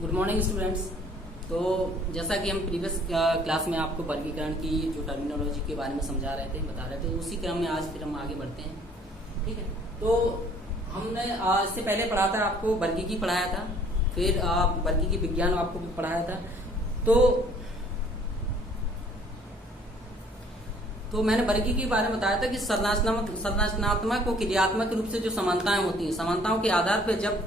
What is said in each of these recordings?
Good morning students. तो जैसा कि हम प्रीवियस क्लास में आपको वर्गीकरण की जो टर्मिनोलॉजी के बारे में समझा रहे थे, बता रहे थे, उसी क्रम में आज फिर हम आगे बढ़ते हैं। ठीक है, तो हमने इससे पहले पढ़ा था, आपको वर्गीकी पढ़ाया था, फिर वर्गीकी विज्ञान आपको भी पढ़ाया था। तो मैंने वर्गीकी के बारे में बताया था कि संरचनात्मक और क्रियात्मक रूप से जो समानताएं होती हैं, समानताओं के आधार पर जब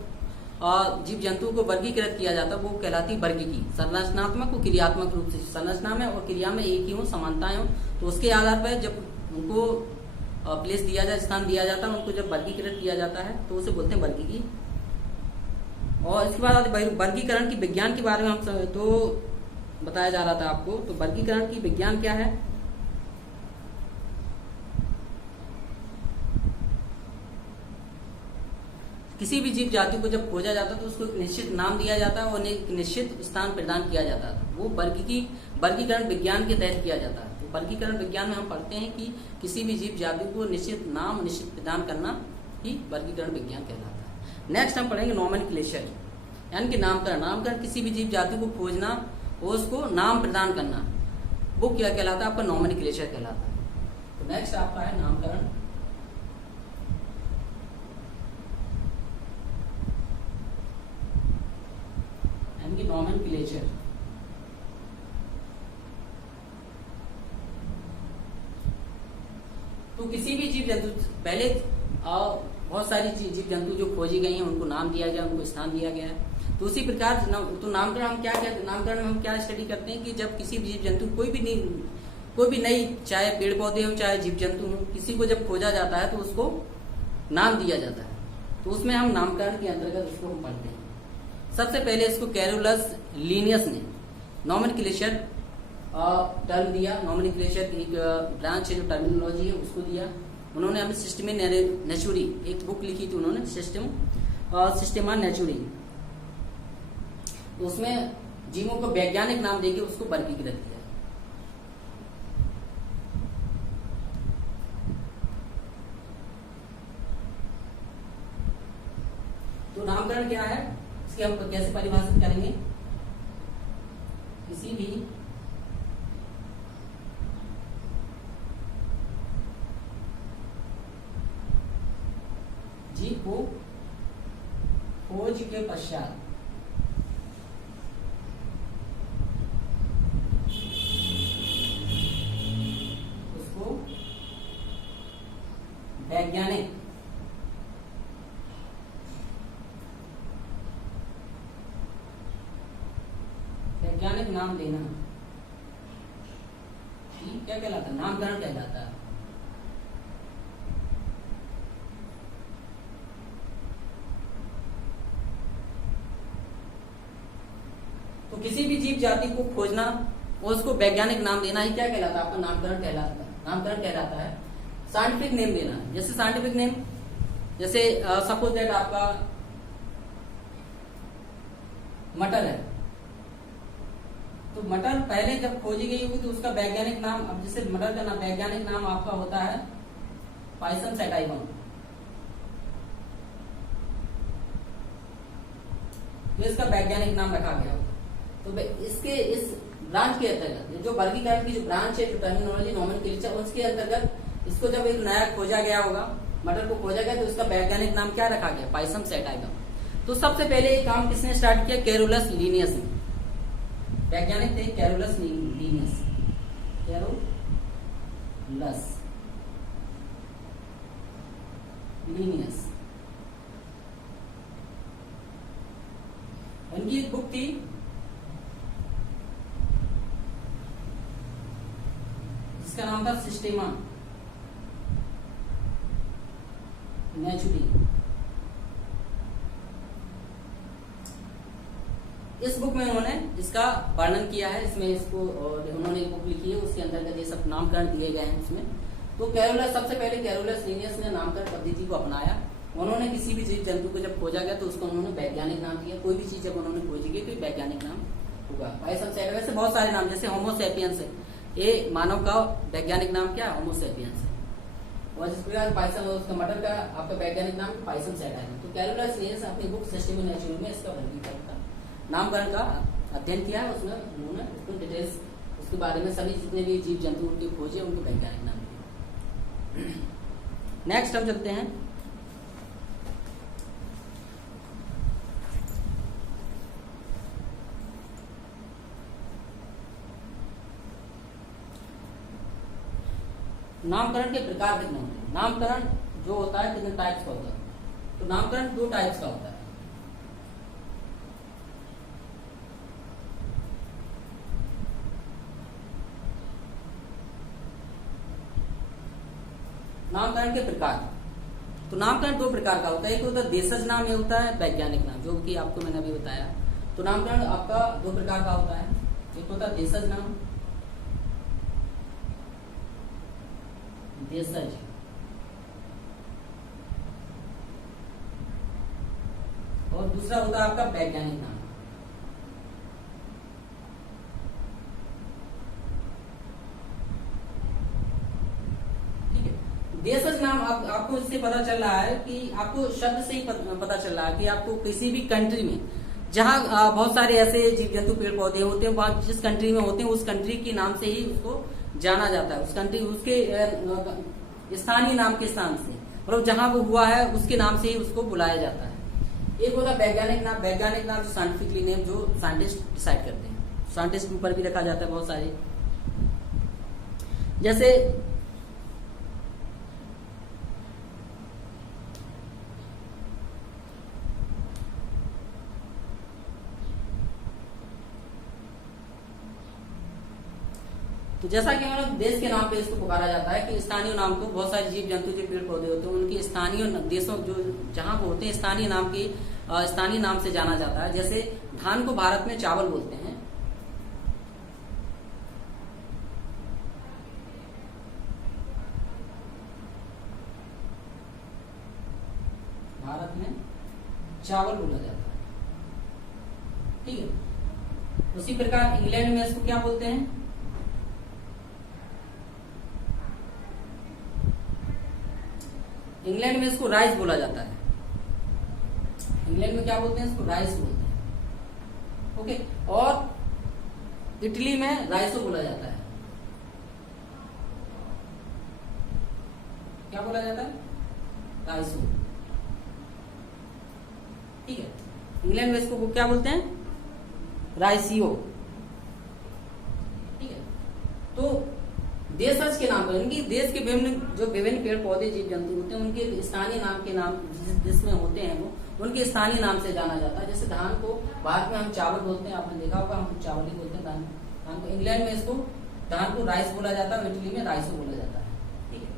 जीव जंतु को वर्गीकृत किया जाता है वो कहलाती है वर्गीकी। संरचनात्मक और क्रियात्मक रूप से, संरचना में और क्रिया में एक ही हो, समानताएं हो, तो उसके आधार पर जब उनको प्लेस दिया जाए, स्थान दिया जाता है, उनको जब वर्गीकृत किया जाता है तो उसे बोलते हैं वर्गीकी। और इसके बाद वर्गीकरण की विज्ञान के बारे में हम तो बताया जा रहा था आपको। तो वर्गीकरण की विज्ञान क्या है? किसी भी जीव जाति को जब खोजा जाता है तो उसको एक निश्चित नाम दिया जाता है और एक निश्चित स्थान प्रदान किया जाता है। वो वर्गीकरण विज्ञान के तहत किया जाता है। तो वर्गीकरण विज्ञान में हम पढ़ते हैं कि किसी भी जीव जाति को निश्चित नाम, निश्चित प्रदान करना ही वर्गीकरण विज्ञान कहलाता है। नेक्स्ट हम पढ़ेंगे नॉमेनक्लेचर, यानी कि नामकरण। नामकरण किसी भी जीव जाति को खोजना और उसको नाम प्रदान करना, वो क्या कहलाता है? आपका नॉमेनक्लेचर कहलाता है। तो नेक्स्ट आपका है नामकरण। नॉमेनक्लेचर तो किसी भी जीव जंतु, पहले बहुत सारी जीव जंतु जो खोजी गई हैं उनको नाम दिया गया, उनको स्थान दिया गया है। तो उसी प्रकार तो नामकरण हम क्या कहते हैं? नामकरण में हम क्या स्टडी करते हैं कि जब किसी भी जीव जंतु कोई भी नई, चाहे पेड़ पौधे हो चाहे जीव जंतु हो, किसी को जब खोजा जाता है तो उसको नाम दिया जाता है। तो उसमें हम नामकरण के अंतर्गत उसको हम पढ़ते हैं। सबसे पहले इसको कैरोलस लिनियस ने नॉमेनक्लेचर टर्म दिया। नॉमेनक्लेचर की एक ब्रांच है जो टर्मिनोलॉजी है उसको दिया उन्होंने। हमें सिस्टेमा नेचुरी एक बुक लिखी थी उन्होंने, सिस्टेमा नेचुरी। तो उसमें जीवों को वैज्ञानिक नाम देके उसको वर्गीकृत किया। तो नामकरण क्या है, इसकी हम कैसे परिभाषित करेंगे? किसी भी जीव को खोज के पश्चात उसको वैज्ञानिक नाम देना क्या कहलाता है? नामकरण कहलाता है। तो किसी भी जीव जाति को खोजना और उसको वैज्ञानिक नाम देना ही क्या कहलाता है? आपका नामकरण कहलाता है। नामकरण कहलाता है साइंटिफिक नेम देना। जैसे साइंटिफिक नेम, जैसे सपोज दैट आपका मटर है, तो मटर पहले जब खोजी गई होगी तो उसका वैज्ञानिक नाम, अब जैसे मटर का नाम वैज्ञानिक नाम आपका होता है पाइसम सैटाइवम। तो इसका वैज्ञानिक नाम रखा गया होगा। तो इसके इस ब्रांच के अंतर्गत जो वर्गीकरण की जो ब्रांच है, जो टर्मिनोलॉजी नॉमेनक्लेचर, उसके अंतर्गत इसको जब एक नया खोजा गया होगा, मटर को खोजा गया, तो इसका वैज्ञानिक नाम क्या रखा गया? पाइसम सैटाइवम। तो सबसे पहले ये काम किसने स्टार्ट किया? कैरोलस लिनियस ने। वैज्ञानिक थे कैरोलस लिनियस। कैरोलस लिनियस, उनकी एक बुक थी जिसका नाम था सिस्टेमा नेचुरी। इस बुक में उन्होंने इसका वर्णन किया है। इसमें इसको उन्होंने एक बुक लिखी है, उसके अंतर्गत ये सब नामकरण दिए गए हैं उसमें। तो कैरोलस, सबसे पहले कैरोलस लिनियस ने नामकरण पद्धति को अपनाया। उन्होंने किसी भी जीव जंतु को जब खोजा गया तो उसको उन्होंने वैज्ञानिक नाम दिया। कोई भी चीज जब उन्होंने खोजी गई तो वैज्ञानिक नाम होगा। वैसे बहुत सारे नाम, जैसे होमोसेपियंस है, ये मानव का वैज्ञानिक नाम क्या है? होमोसेपियंस है। और जिस प्रकार पाइथन उसका मटर का आपका वैज्ञानिक नाम पाइथन सेट है। तो कैरोलस लिनियस अपनी बुक सिस्टेमा नेचुरी में इसका वर्गीकरण नामकरण का अध्ययन किया है, उसमें उन्होंने उसको डिटेल्स उसके बारे में सभी जितने भी जीव जंतु उनके खोजे उनको वैज्ञानिक नाम दिए। नेक्स्ट हम चलते हैं नामकरण के प्रकार कितने होते हैं। नामकरण जो होता है कितने टाइप्स का होता है, तो नामकरण 2 टाइप्स का होता है। नामकरण के प्रकार, तो नामकरण 2 प्रकार का होता है। एक होता है देशज नाम, ये होता है वैज्ञानिक नाम, जो कि आपको मैंने अभी बताया। तो नामकरण आपका 2 प्रकार का होता है, एक होता है देशज नाम, देशज, और दूसरा होता है आपका वैज्ञानिक नाम। देशज नाम आपको इससे पता चल रहा है कि आपको शब्द से ही पता चल रहा है कि आपको किसी भी कंट्री में जहां बहुत सारे ऐसे जीव जंतु पेड़ पौधे होते हैं, वहां जिस कंट्री में होते हैं उस कंट्री के नाम से ही उसको जाना जाता है, उस कंट्री उसके स्थानीय नाम के स्थान से, मतलब जहां वो हुआ है उसके नाम से ही उसको बुलाया जाता है। एक होता है वैज्ञानिक नाम। वैज्ञानिक नाम जो साइंटिफिकली नेम, जो साइंटिस्ट डिसाइड करते हैं, साइंटिस्ट के ऊपर भी रखा जाता है बहुत सारे, जैसे तो जैसा कि हमारे देश के नाम पे इसको पुकारा जाता है कि स्थानीय नाम को, बहुत सारे जीव जंतु जो पेड़ पौधे होते हैं उनके स्थानीय देशों जो जहां वो होते हैं स्थानीय नाम की स्थानीय नाम से जाना जाता है। जैसे धान को भारत में चावल बोलते हैं, भारत में चावल बोला जाता है, ठीक है। उसी प्रकार इंग्लैंड में इसको क्या बोलते हैं, इंग्लैंड में इसको राइस बोला जाता है। इंग्लैंड में क्या बोलते हैं, इसको राइस बोलते हैं, ओके। और इटली में राइसो बोला जाता है, क्या बोला जाता है, राइसो, ठीक है। इंग्लैंड में इसको क्या बोलते हैं, राइसियो, ठीक है। तो देशज के नाम पर, इनकी देश के विभिन्न पेड़ पौधे जीव जंतु होते हैं उनके स्थानीय नाम के नाम जिसमें होते हैं वो उनके स्थानीय नाम से जाना जाता है। जैसे धान को भारत में हम चावल बोलते हैं, आपने देखा होगा हम चावल ही बोलते हैं धान को। इंग्लैंड में इसको धान को राइस बोला जाता है, इटली में राइसो बोला जाता है, ठीक है।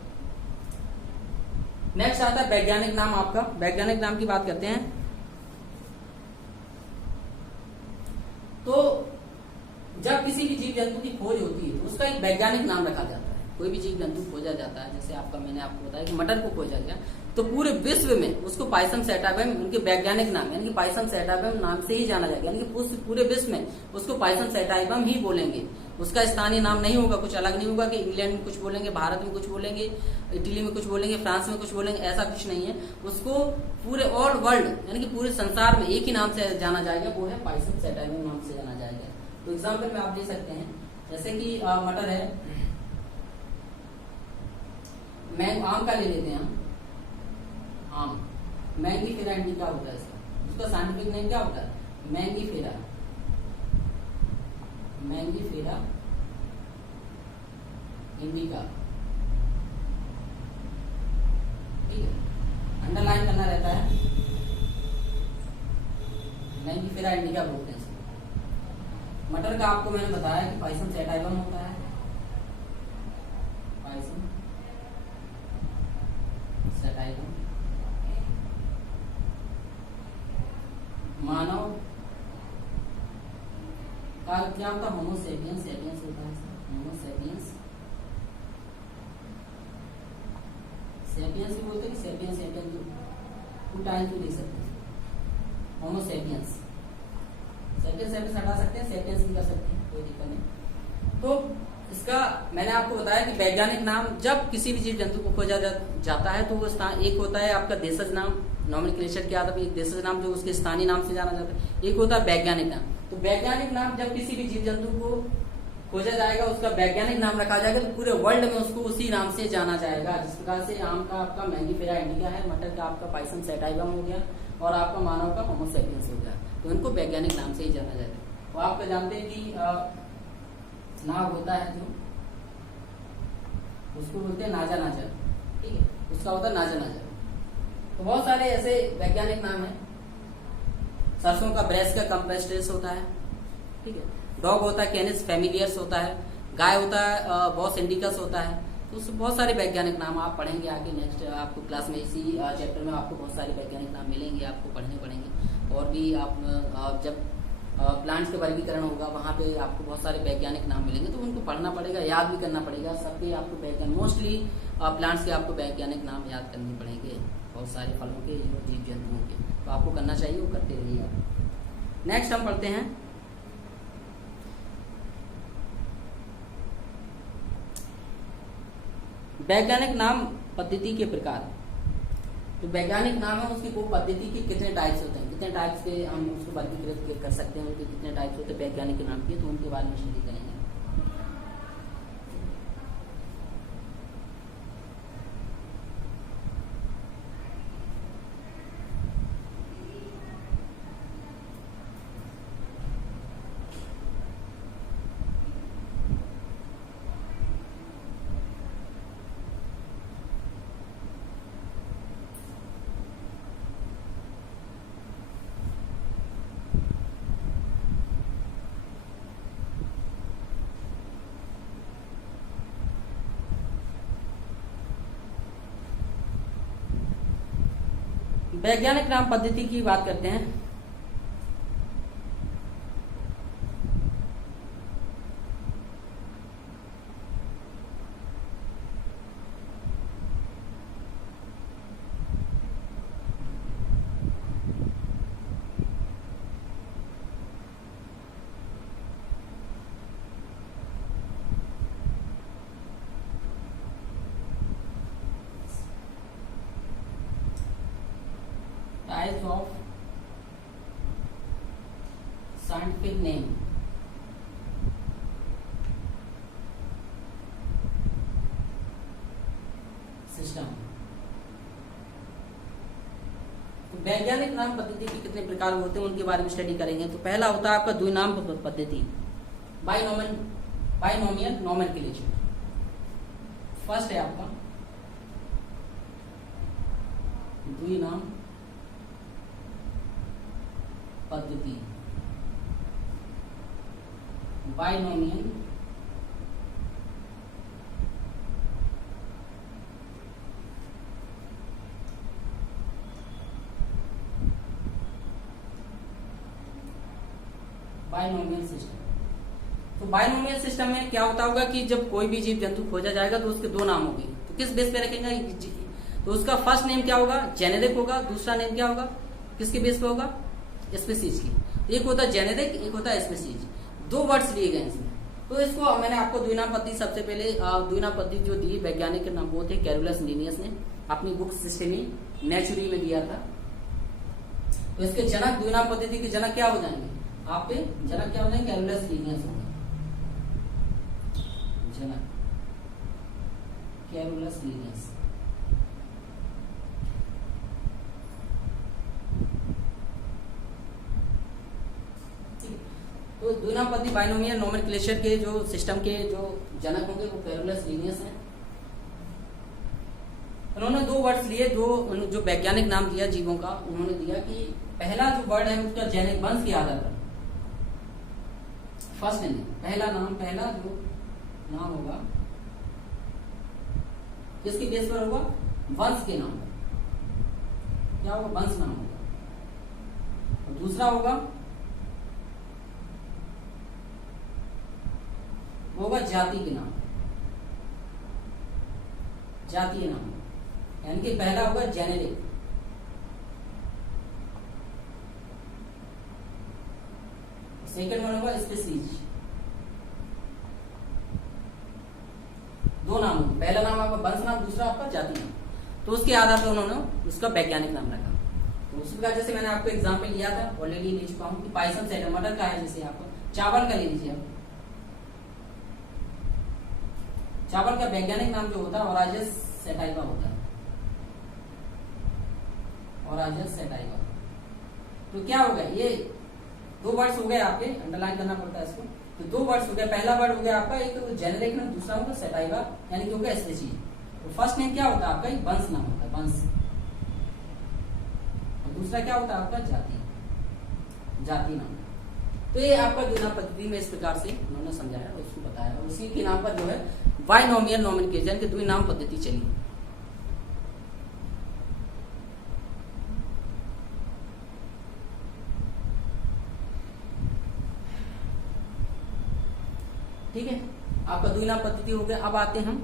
नेक्स्ट आता है वैज्ञानिक नाम। आपका वैज्ञानिक नाम की बात करते हैं तो जब किसी भी जीव जंतु की खोज होती है तो उसका एक वैज्ञानिक नाम रखा जाता है। कोई भी जीव जंतु खोजा जाता है, जैसे मैंने आपको बताया कि मटर को खोजा गया, तो पूरे विश्व में उसको पाइसम सेटाबियम उनके वैज्ञानिक नाम यानी कि पाइसम सेटाबियम नाम से ही जाना जाएगा, यानी कि पूरे विश्व में उसको पाइसम सेटाबियम ही बोलेंगे। उसका स्थानीय नाम नहीं होगा, कुछ अलग नहीं होगा कि इंग्लैंड में कुछ बोलेंगे, भारत में कुछ बोलेंगे, इटली में कुछ बोलेंगे, फ्रांस में कुछ बोलेंगे, ऐसा कुछ नहीं है। उसको पूरे ऑल वर्ल्ड यानी कि पूरे संसार में एक ही नाम से जाना जाएगा, वो है पाइसम सेटाबियम नाम से जाना जाएगा। तो एग्जाम्पल में आप दे सकते हैं, जैसे कि मटर है, आम का ले लेते हैं हम, आम, मैंगीफेरा इंडिका होता है इसका, उसका साइंटिफिक नेम क्या होता है, मैंगीफेरा, मैंगीफेरा इंडिका, ठीक है, अंडरलाइन करना रहता है, मैंगीफेरा इंडिका बोलते हैं। मटर का आपको मैंने बताया कि पाइसम सेटाइबम होता है, पाइसम सेटाइबम। मानव का क्या होता है, होमोसेपियंस, सेपियंस होता है, होमोसेपियंस, सेपियंस भी बोलते हैं कि सेपियंस, सेपियंस टू टाइम्स भी लिख सकते हैं, होमोसेपियंस, सेपियंस सेपियंस हटा सकते हैं, सेपियंस भी कर सकते हैं, कोई दिक्कत नहीं। तो इसका मैंने आपको बताया कि वैज्ञानिक नाम जब किसी भी जीव जंतु को खोजा जाता है तो वो स्थान एक होता है आपका देशज नाम, नॉमेनक्लेचर के आधार पर एक देशज नाम जो उसके स्थानीय नाम से जाना जाता है, एक होता है वैज्ञानिक नाम। तो वैज्ञानिक नाम जब किसी भी जीव जंतु को खोजा जाएगा, उसका वैज्ञानिक नाम रखा जाएगा, तो पूरे वर्ल्ड में उसको उसी नाम से जाना जाएगा। जिस प्रकार से आम का आपका मैंगीफेरा इंडिका है, मटर का आपका पाइसन सैटाइवम हो गया और आपका मानव का होमो सैपियंस हो गया, तो इनको वैज्ञानिक नाम से ही जाना जाता है। तो आपका जानते हैं कि नाग होता है जो, उसको बोलते हैं नाजा नाजा, ठीक है, उसका होता है नाजा नाजा। तो बहुत सारे ऐसे वैज्ञानिक नाम है। सरसों का ब्रेस का कंपेस्ट्रेस होता है, ठीक है। डॉग होता है कैनिस फेमिलियर्स होता है, गाय होता है बॉस इंडिकस होता है। तो उससे बहुत सारे वैज्ञानिक नाम आप पढ़ेंगे आगे नेक्स्ट आपको क्लास में, इसी चैप्टर में आपको बहुत सारे वैज्ञानिक नाम मिलेंगे, आपको पढ़ने पड़ेंगे। और भी आप जब प्लांट्स के वर्गीकरण होगा वहाँ पे आपको बहुत सारे वैज्ञानिक नाम मिलेंगे, तो उनको पढ़ना पड़ेगा, याद भी करना पड़ेगा। सबके आपको वैज्ञानिक मोस्टली प्लांट्स के आपको वैज्ञानिक नाम याद करने पड़ेंगे, बहुत सारे फलों के, जीव जंतुओं के, तो आपको करना चाहिए, वो करते रहिए आप। नेक्स्ट हम पढ़ते हैं वैज्ञानिक नाम पद्धति के प्रकार। तो वैज्ञानिक नाम है उसकी वो पद्धति के कितने टाइप्स होते हैं, कितने टाइप्स के हम उसको वर्गीकृत कर सकते हैं, उनके कितने टाइप्स होते हैं वैज्ञानिक के नाम के, तो उनके बारे में स्टडी करेंगे। वैज्ञानिक नाम पद्धति की बात करते हैं। Types of scientific name। System. तो वैज्ञानिक नाम पद्धति के कितने प्रकार होते हैं उनके बारे में स्टडी करेंगे। तो पहला होता है आपका द्विनाम पद्धति, बाइनोमियल नोमेनक्लेचर। फर्स्ट है आपका द्विनाम पद्धति, बाइनोमियल सिस्टम। तो बाइनोमियल सिस्टम में क्या होता होगा कि जब कोई भी जीव जंतु खोजा जाएगा तो उसके दो नाम होंगे, तो किस बेस पे रखेंगे, तो उसका फर्स्ट नेम क्या होगा, जेनेरिक होगा, दूसरा नेम क्या होगा, किसके बेस पे होगा, स्पीसीज की। एक होता है जेनेरिक, एक होता है स्पीसीज, दो वर्ड्स लिए गए इसमें। तो इसको मैंने आपको द्विनाम पद्धति, सबसे पहले द्विनाम पद्धति जो दी वैज्ञानिक के नाम वो थे कैरोलस लिनियस ने, अपनी बुक सिस्टेमी नेचुरी में दिया था। तो इसके जनक, द्विनाम पद्धति के जनक क्या हो जाएंगे, आप पे जनक क्या हो जाएंगे, कैरोलस लिनियस होंगे, जनक कैरोलस लिनियस। तो द्विनाम पद्धति बाइनोमियल नोमेनक्लेचर के जो सिस्टम के जो जनक होंगे वो कैरोलस लिनियस हैं। उन्होंने दो वर्ड्स लिए, जो वैज्ञानिक नाम दिया जीवों का, उन्होंने दिया कि पहला जो वर्ड है उसका जेनेटिक वंश के आधार पर, फर्स्ट नेम, पहला जो नाम होगा किसके बेस पर होगा, वंश के नाम पर, क्या होगा, वंश नाम होगा। और दूसरा होगा वो होगा जाति के नाम, जातीय नाम, यानी कि पहला होगा जेनेरिक, सेकेंड वन होगा स्पीसीज। दो नाम, पहला नाम आपका वंश नाम, दूसरा आपका जाति नाम, तो उसके आधार पर उन्होंने उसका वैज्ञानिक नाम रखा। तो उसी प्रकार जैसे मैंने आपको एग्जाम्पल लिया था, ऑलरेडी ले चुका हूँ कि पाइसन सेट मटर का है, जैसे आपको चावल का ले लीजिए आप, चावल का वैज्ञानिक नाम जो होता है ओराजेस सेटाइवा होता है, ओराजेस सेटाइवा। तो क्या हो गया, ये दो वर्ड्स हो गए आपके, अंडरलाइन करना पड़ता है इसको। तो दो वर्ड्स हो गए, पहला वर्ड हो गया आपका एक जेनेरिक नाम, दूसरा होगा सेटाइवा यानी कि हो गया स्पेसीज। तो फर्स्ट नेम क्या होता है आपका, एक वंश नाम होता है, वंश, और दूसरा क्या होता है आपका जाति, जाति नाम। तो ये आपका जो नाम पद्धति में इस प्रकार से उन्होंने समझाया और उसको बताया, और उसी के नाम पर जो है बाइनोमियल नोमेनक्लेचर की द्विनाम पद्धति चली। ठीक है, आपका द्विनाम पद्धति हो गया। अब आते हैं हम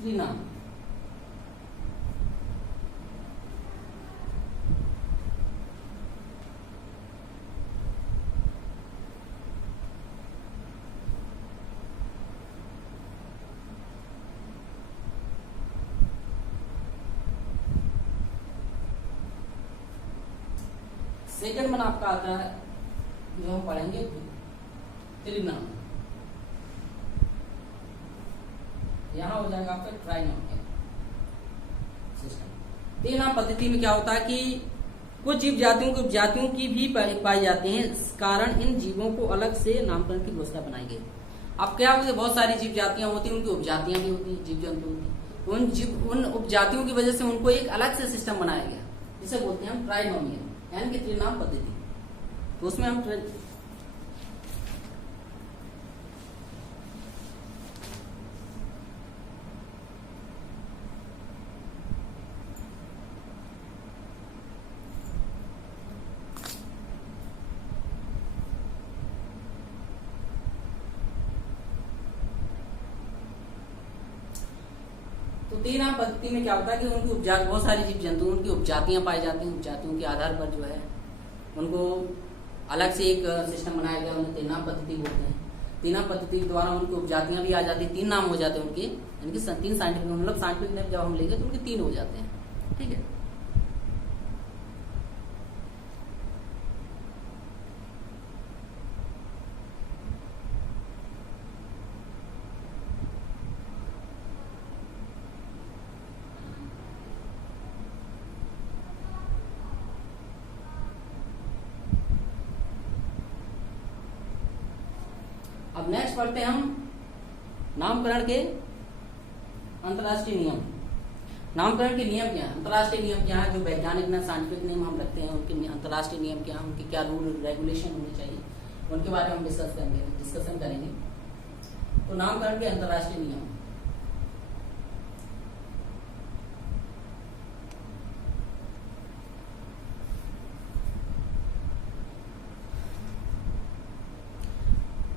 त्रिनाम। सेकंड वन आपका आता है जो हम पढ़ेंगे त्रिनाम, यहां हो जाएगा आपका ट्राइनोमियल सिस्टम। त्रिनाम पद्धति में क्या होता है कि कुछ जीव जातियों की उपजातियों की भी पाई जाती हैं, इस कारण इन जीवों को अलग से नामकरण की व्यवस्था बनाई गई। अब क्या होता है, बहुत सारी जीव जातियां होती हैं, उनकी उपजातियां भी होती हैं, जीव जंतु होती हैं, उन उपजातियों की वजह से उनको एक अलग से सिस्टम बनाया गया, जिसे बोलते हैं हम ट्राइनोमियल यानी कि त्रिनाम पद्धति। तो उसमें हम तो त्रिनाम पद्धति में क्या होता है कि उनकी उपजाति, बहुत सारी जीव जंतु उनकी उपजातियां पाई जाती हैं, उपजातियों के आधार पर जो है उनको अलग से एक सिस्टम बनाया गया, उन्हें त्रिनाम पद्धति बोलते हैं। त्रिनाम पद्धति के द्वारा उनकी उपजातियां भी आ जाती है, तीन नाम हो जाते हैं उनके, यानी कि तीन साइंटिफिक, मतलब साइंटिफिक नेम जब हम लेंगे तो उनके तीन हो जाते हैं। ठीक है, अब नेक्स्ट पढ़ते हैं हम नामकरण के अंतर्राष्ट्रीय नियम। नामकरण के नियम क्या है, अंतर्राष्ट्रीय नियम क्या है, जो वैज्ञानिक ना साइंटिफिक नेम हम रखते हैं उनके अंतर्राष्ट्रीय नियम क्या है, उनके क्या रूल रेगुलेशन होने चाहिए, उनके बारे में हम डिस्कशन करेंगे। तो नामकरण के अंतर्राष्ट्रीय नियम,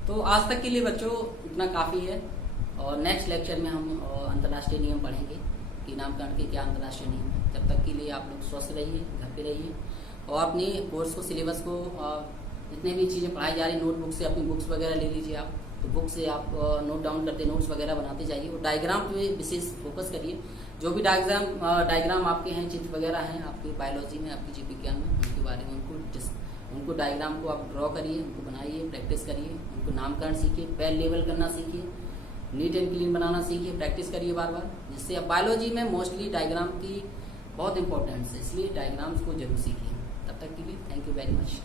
तो आज तक के लिए बच्चों इतना काफी है, और नेक्स्ट लेक्चर में हम अंतर्राष्ट्रीय नियम पढ़ेंगे कि नामकरण के क्या अंतर्राष्ट्रीय नियम है। तब तक के लिए आप लोग स्वस्थ रहिए, घर पे रहिए, और अपने कोर्स को, सिलेबस को, जितने भी चीजें पढ़ाई जा रही, नोटबुक से अपनी बुक्स वगैरह ले लीजिए आप, तो बुक से आप नोट डाउन करते, नोट्स वगैरह बनाते जाइए, और डायग्राम पे विशेष फोकस करिए। जो भी डायग्राम आपके हैं, चित्र वगैरह हैं आपके बायोलॉजी में, आपके जीव विज्ञान में, उनके बारे में उनको डायग्राम को आप ड्रॉ करिए, उनको बनाइए, प्रैक्टिस करिए, उनको नामकरण सीखिए, पेन लेवल करना सीखिए, नीट एंड क्लीन बनाना सीखिए, प्रैक्टिस करिए बार बार, जिससे अब बायोलॉजी में मोस्टली डायग्राम की बहुत इंपॉर्टेंस है, इसलिए डायग्राम्स को जरूर सीखिए। तब तक के लिए थैंक यू वेरी मच।